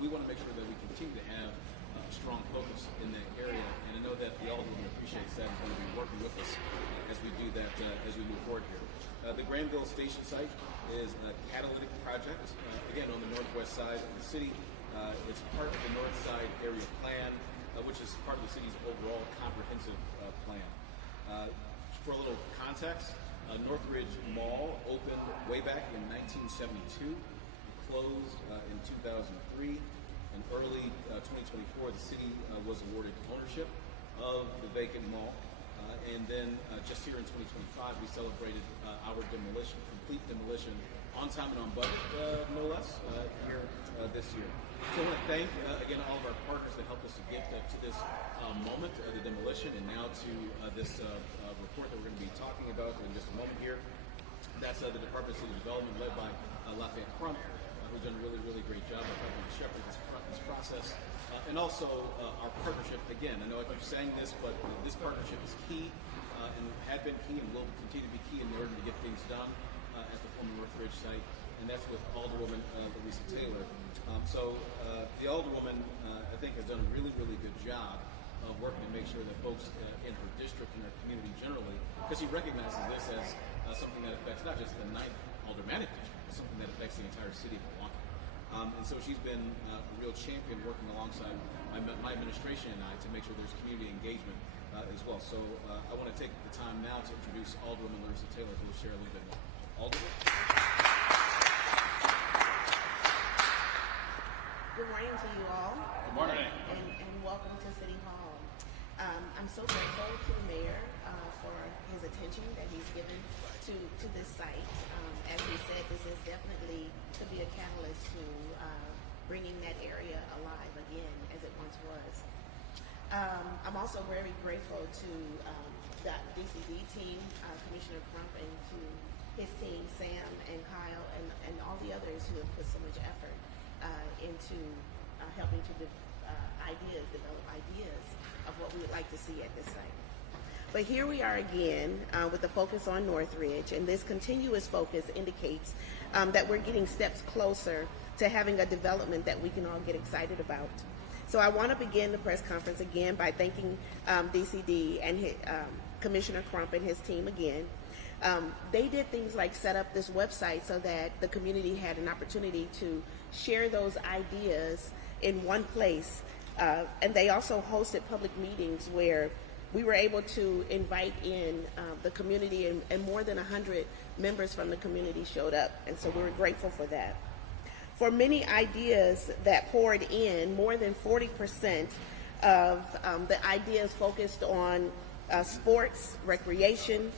we want to make sure that we continue to have a strong focus in that area, and I know that the Alderwoman appreciates that and is going to be working with us as we do that, as we move forward here. The Granville Station site is a catalytic project, again on the northwest side of the city. It's part of the North Side Area Plan, which is part of the city's overall comprehensive plan. For a little context, Northridge Mall opened way back in 1972, closed in 2003. In early 2024, the city was awarded ownership of the vacant mall. And then just here in 2025, we celebrated our demolition, complete demolition, on time and on budget, no less, here this year. So I want to thank, again, all of our partners that helped us to get to this moment, the demolition, and now to this report that we're going to be talking about in just a moment here. That's the Department of City Development, led by Lafayette Crump, who's done a really, really great job of helping to shepherd this process. And also our partnership, again, I know I keep saying this, but this partnership is key and had been key and will continue to be key in order to get things done at the former Northridge site, and that's with Alderwoman Louisa Taylor. So the Alderwoman, I think, has done a really, really good job of working to make sure that folks in her district and her community generally, because she recognizes this as something that affects not just the 9th Aldermanic District, but something that affects the entire city of Milwaukee. And so she's been a real champion working alongside my administration and I to make sure there's community engagement as well. So I want to take the time now to introduce Alderwoman Louisa Taylor, who will share a little bit more. Alderwoman. Good morning to you all. Good morning. And welcome to City Hall. I'm so grateful to the mayor for his attention that he's given to this site. As he said, this is definitely to be a catalyst to bringing that area alive again as it once was. I'm also very grateful to the DCD team, Commissioner Crump, and to his team, Sam and Kyle, and all the others who have put so much effort into helping to develop ideas of what we would like to see at this site. But here we are again with the focus on Northridge, and this continuous focus indicates that we're getting steps closer to having a development that we can all get excited about. So I want to begin the press conference again by thanking DCD and Commissioner Crump and his team again. They did things like set up this website so that the community had an opportunity to share those ideas in one place. And they also hosted public meetings where we were able to invite in the community, and more than 100 members from the community showed up. And so we were grateful for that. For many ideas that poured in, more than 40% of the ideas focused on sports, recreation,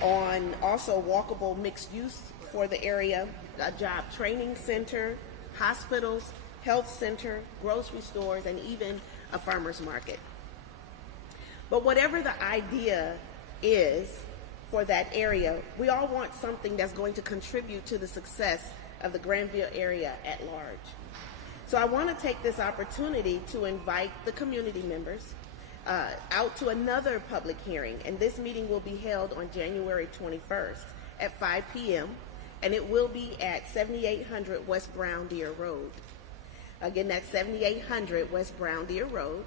on also walkable mixed use for the area, a job training center, hospitals, health center, grocery stores, and even a farmer's market. But whatever the idea is for that area, we all want something that's going to contribute to the success of the Granville area at large. So I want to take this opportunity to invite the community members out to another public hearing, and this meeting will be held on January 21st at 5 p.m., and it will be at 7800 West Brown Deer Road. Again, that's 7800 West Brown Deer Road,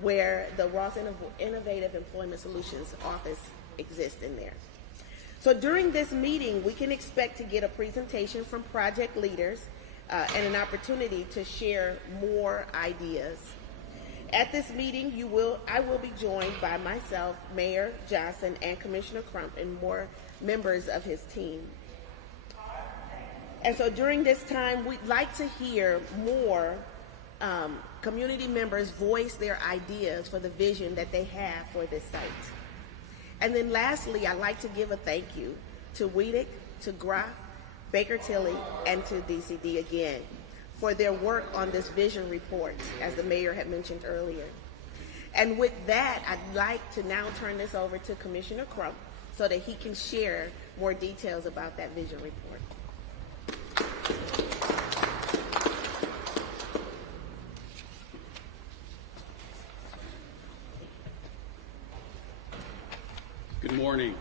where the Ross Innovative Employment Solutions office exists in there. So during this meeting, we can expect to get a presentation from project leaders and an opportunity to share more ideas. At this meeting, I will be joined by myself, Mayor Johnson, and Commissioner Crump, and more members of his team. And so during this time, we'd like to hear more community members voice their ideas for the vision that they have for this site. And then lastly, I'd like to give a thank you to Weedick, to Groff, Baker Tilly, and to DCD again for their work on this vision report, as the mayor had mentioned earlier. And with that, I'd like to now turn this over to Commissioner Crump so that he can share more details about that vision report. Good morning,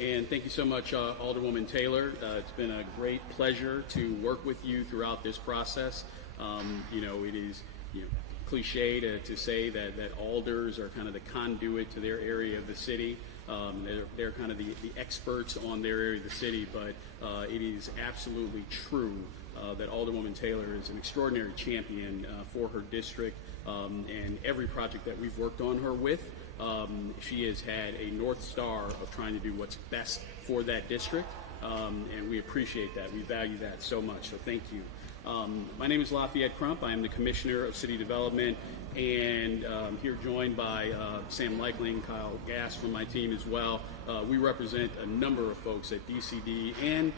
and and thank you so much, Alderwoman Taylor. It's been a great pleasure to work with you throughout this process. It is cliche to say that alders are kind of the conduit to their area of the city. They're kind of the experts on their area of the city, but it is absolutely true that Alderwoman Taylor is an extraordinary champion for her district, and every project that we've worked on her with, she has had a North Star of trying to do what's best for that district, and we appreciate that. We value that so much, so thank you. My name is Lafayette Crump. I am the Commissioner of City Development, and here joined by Sam Leichling, Kyle Gass from my team as well. We represent a number of folks at DCD and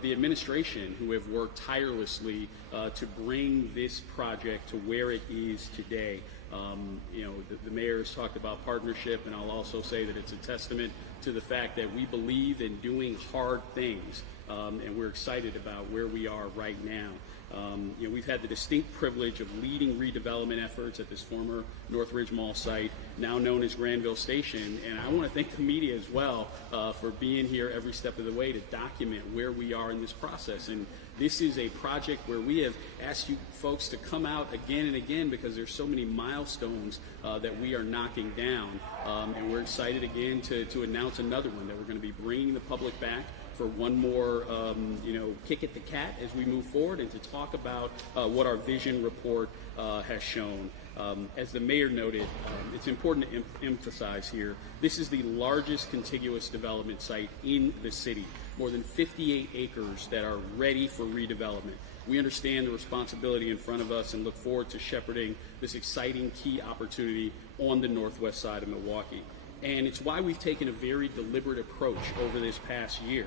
the administration who have worked tirelessly to bring this project to where it is today. The mayor has talked about partnership, and I'll also say that it's a testament to the fact that we believe in doing hard things, and we're excited about where we are right now. We've had the distinct privilege of leading redevelopment efforts at this former Northridge Mall site, now known as Granville Station, and I want to thank the media as well for being here every step of the way to document where we are in this process. And this is a project where we have asked you folks to come out again and again because there's so many milestones that we are knocking down, and we're excited again to announce another one that we're going to be bringing the public back for one more, kick at the cat as we move forward, and to talk about what our vision report has shown. As the mayor noted, it's important to emphasize here, this is the largest contiguous development site in the city, more than 58 acres that are ready for redevelopment. We understand the responsibility in front of us and look forward to shepherding this exciting key opportunity on the northwest side of Milwaukee. And it's why we've taken a very deliberate approach over this past year.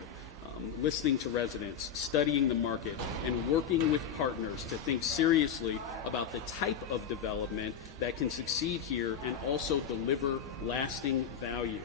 Listening to residents, studying the market, and working with partners to think seriously about the type of development that can succeed here and also deliver lasting value.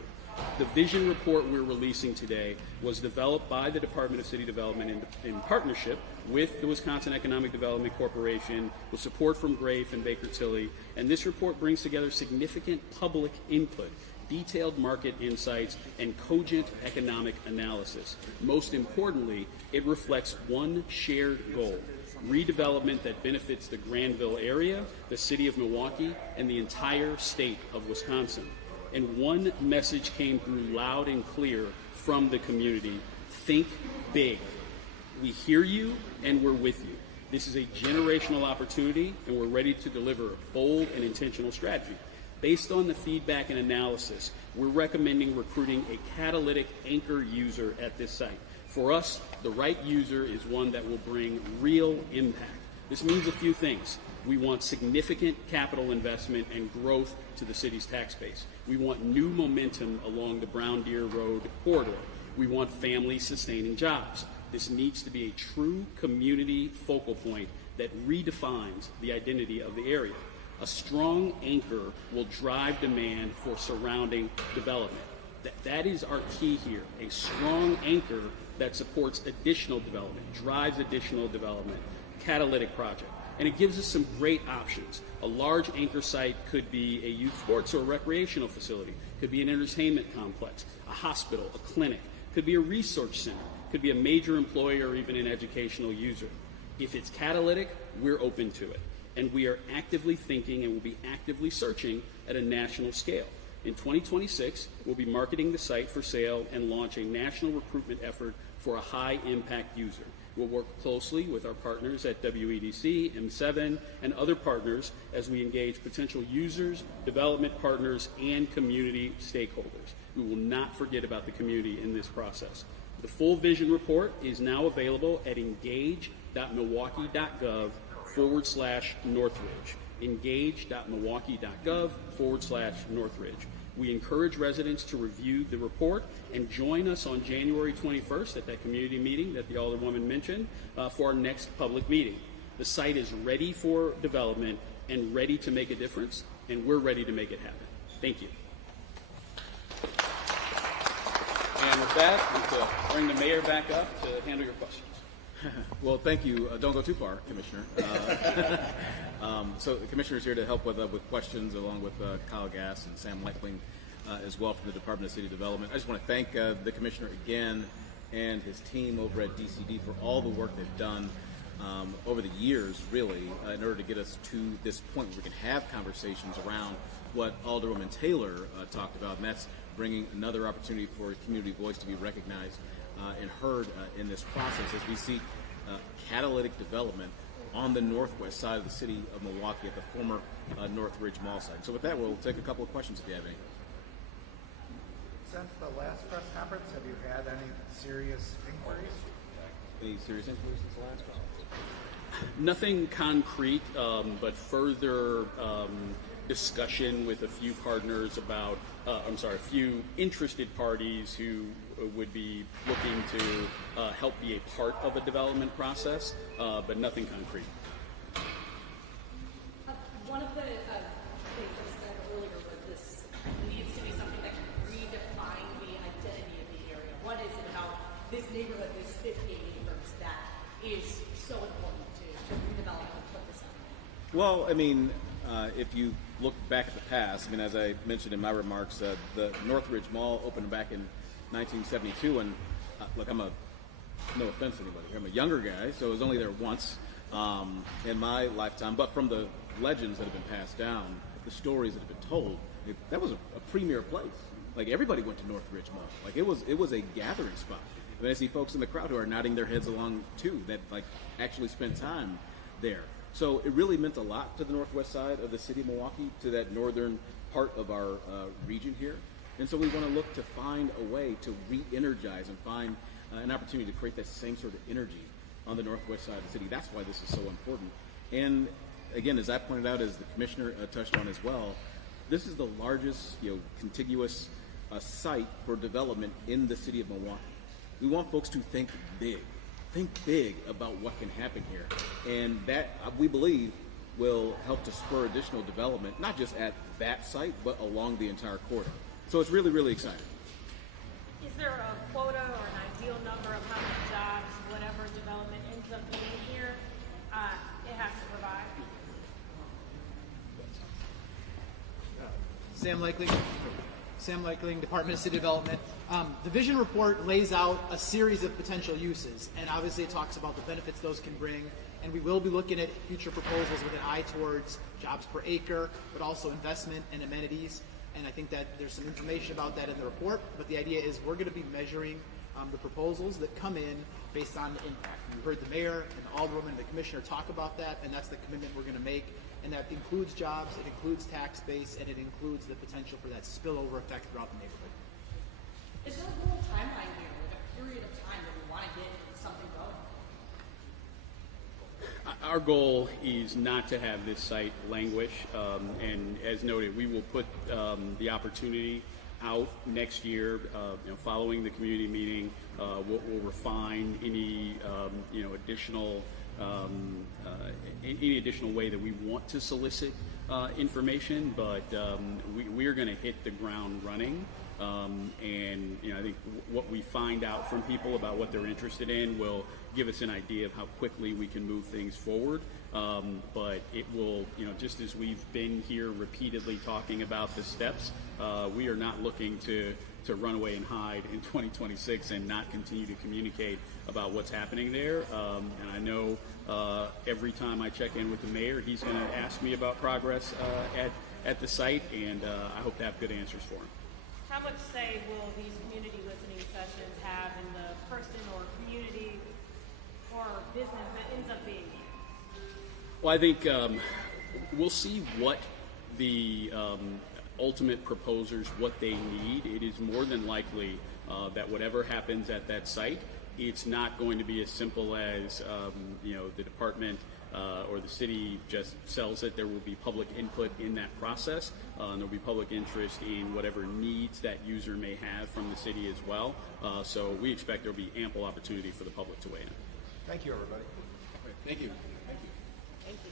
The vision report we're releasing today was developed by the Department of City Development in partnership with the Wisconsin Economic Development Corporation, with support from Grafe and Baker Tilly, and this report brings together significant public input, detailed market insights, and cogent economic analysis. Most importantly, it reflects one shared goal: redevelopment that benefits the Granville area, the city of Milwaukee, and the entire state of Wisconsin. And one message came through loud and clear from the community: think big. We hear you and we're with you. This is a generational opportunity, and we're ready to deliver a bold and intentional strategy. Based on the feedback and analysis, we're recommending recruiting a catalytic anchor user at this site. For us, the right user is one that will bring real impact. This means a few things. We want significant capital investment and growth to the city's tax base. We want new momentum along the Brown Deer Road corridor. We want family-sustaining jobs. This needs to be a true community focal point that redefines the identity of the area. A strong anchor will drive demand for surrounding development. That is our key here. A strong anchor that supports additional development, drives additional development, catalytic project. And it gives us some great options. A large anchor site could be a youth sports or recreational facility, could be an entertainment complex, a hospital, a clinic, could be a research center, could be a major employer or even an educational user. If it's catalytic, we're open to it. And we are actively thinking and will be actively searching at a national scale. In 2026, we'll be marketing the site for sale and launch a national recruitment effort for a high-impact user. We'll work closely with our partners at WEDC, M7, and other partners as we engage potential users, development partners, and community stakeholders. We will not forget about the community in this process. The full vision report is now available at engage.milwaukee.gov/Northridge. engage.milwaukee.gov/Northridge. We encourage residents to review the report and join us on January 21st at that community meeting that the Alderwoman mentioned for our next public meeting. The site is ready for development and ready to make a difference, and we're ready to make it happen. Thank you. And with that, I'm going to bring the mayor back up to handle your questions. Well, thank you. Don't go too far, Commissioner. So the Commissioner is here to help with questions along with Kyle Gass and Sam Leichling. as well from the Department of City Development. I just want to thank the Commissioner again and his team over at DCD for all the work they've done over the years, really, in order to get us to this point where we can have conversations around what Alderwoman Taylor talked about, and that's bringing another opportunity for community voice to be recognized and heard in this process as we see catalytic development on the northwest side of the city of Milwaukee at the former Northridge Mall site. So with that, we'll take a couple of questions if you have any. Since the last press conference, have you had any serious inquiries? Any serious inquiries since the last conference? Nothing concrete, but further discussion with a few partners about, a few interested parties who would be looking to help be a part of a development process, but nothing concrete. One of the things I said earlier was this needs to be something that can redefine the identity of the area. What is it about this neighborhood, this 50 acres, that is so important to redevelop and put this on? Well, I mean, if you look back at the past, I mean, as I mentioned in my remarks, the Northridge Mall opened back in 1972, and look, no offense to anybody, I'm a younger guy, so I was only there once in my lifetime, but from the legends that have been passed down, the stories that have been told, that was a premier place. Like, everybody went to Northridge Mall. Like, it was a gathering spot. I mean, I see folks in the crowd who are nodding their heads along too, that like actually spent time there. So it really meant a lot to the northwest side of the city of Milwaukee, to that northern part of our region here. And so we want to look to find a way to re-energize and find an opportunity to create that same sort of energy on the northwest side of the city. That's why this is so important. And again, as I pointed out, as the commissioner touched on as well, this is the largest, contiguous site for development in the city of Milwaukee. We want folks to think big about what can happen here, and that we believe will help to spur additional development, not just at that site, but along the entire corridor. So it's really, really exciting. Is there a quota or an ideal number of how many jobs, whatever development ends up being here, it has to provide? Sam Leichling, Department of City Development. The vision report lays out a series of potential uses, and obviously it talks about the benefits those can bring, and we will be looking at future proposals with an eye towards jobs per acre, but also investment and amenities, and I think that there's some information about that in the report, but the idea is we're going to be measuring the proposals that come in based on the impact. You heard the mayor and the alderwoman and the commissioner talk about that, and that's the commitment we're going to make. And that includes jobs, it includes tax base, and it includes the potential for that spillover effect throughout the neighborhood. Is there a little timeline here, like a period of time that we want to get something going? Our goal is not to have this site languish, and as noted, we will put the opportunity out next year. Following the community meeting, we'll refine any additional any additional way that we want to solicit information, but we are going to hit the ground running. And I think what we find out from people about what they're interested in will give us an idea of how quickly we can move things forward. But it will, just as we've been here repeatedly talking about the steps, we are not looking to run away and hide in 2026 and not continue to communicate about what's happening there. And I know every time I check in with the mayor, he's going to ask me about progress at the site, and I hope to have good answers for him. How much say will these community listening sessions have in the person or community or business that ends up being here? Well, I think we'll see what the ultimate proposers, what they need. It is more than likely that whatever happens at that site, it's not going to be as simple as the department or the city just sells it. There will be public input in that process, and there will be public interest in whatever needs that user may have from the city as well. So we expect there will be ample opportunity for the public to weigh in. Thank you, everybody. Thank you. Thank you.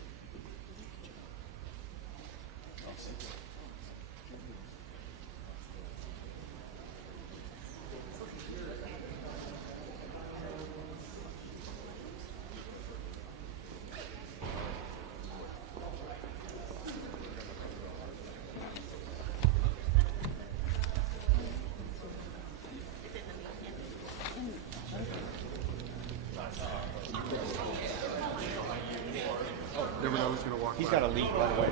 never know who's going to walk He's by. got a lead, by the way.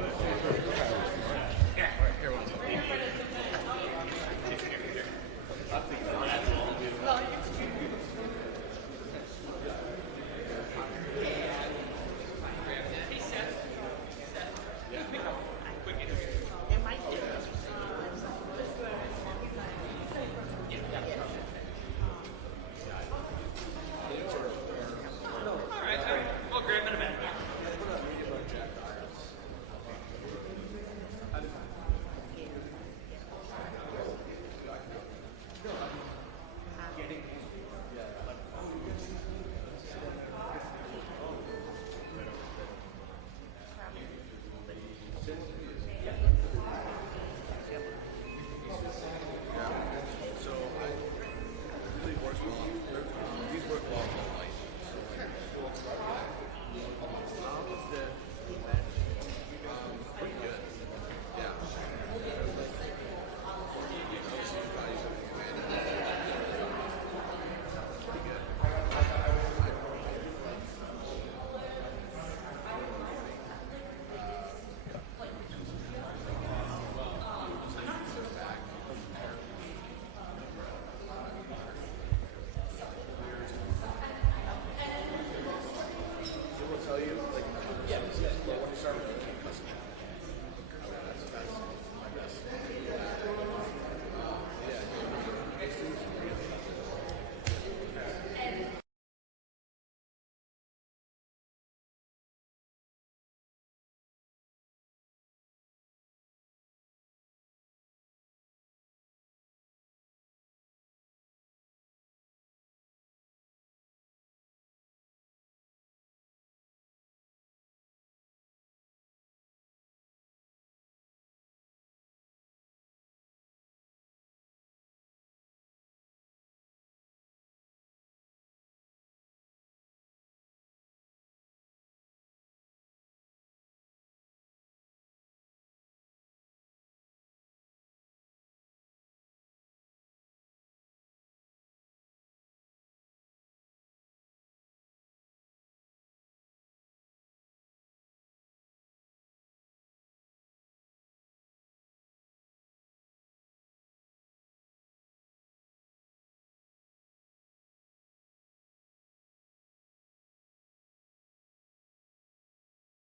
It might do. So I really works well. These work well all night. Pretty good. Yeah. So we'll tell you, like, yeah, when you start with